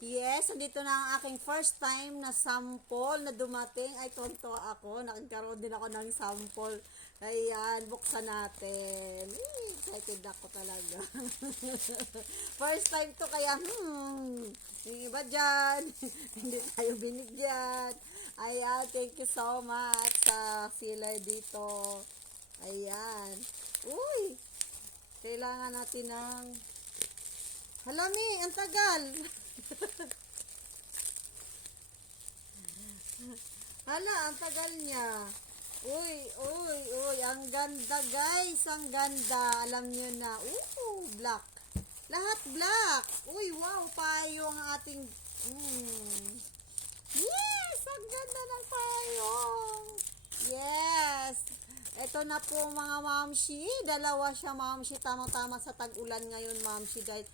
Yes, andito na ang aking first time na sample na dumating. Ay, tonto ako. Nagkaroon din ako ng sample. Ayan, buksan natin. Excited ako talaga. First time to kaya, yung iba dyan, hindi tayo binigyan. Ayan, thank you so much sa sealer dito. Ayan. Uy, kailangan natin ng halami, ang tagal. Hala, ang tagal niya. Uy, ang ganda guys, ang ganda. Alam niyo na. Black. Lahat black. Uy, wow, payong ang ating... Yes, ang ganda ng payong. Yes. Ito na po mga mamshi. Dalawa siya mamshi. Tama-tama sa tag-ulan ngayon mamshi guys.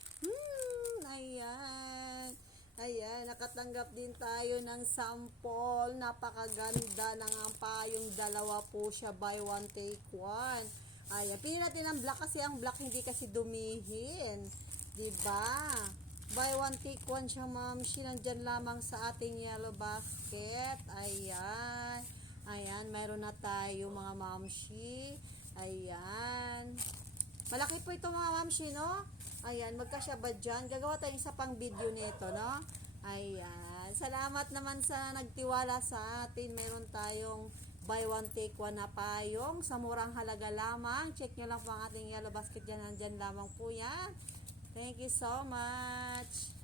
Ayan. Ayan, nakatanggap din tayo ng sample. Napakaganda ng ang payong. Dalawa po siya, buy one take one. Ayan, pili natin ang black kasi ang black hindi kasi dumihin. Diba? Buy one take one siya, mamshi. Nandyan lamang sa ating yellow basket. Ayan. Ayan, mayroon na tayo mga mamshi. Ayan. Malaki po ito mga mamshi, no? Ayan, magkasya ba dyan? Gagawa tayong isa pang video nito, no? Ayan. Salamat naman sa nagtiwala sa atin. Meron tayong buy one take one na payong sa murang halaga lamang. Check nyo lang po ang ating yellow basket dyan. Nandyan lamang po yan. Thank you so much.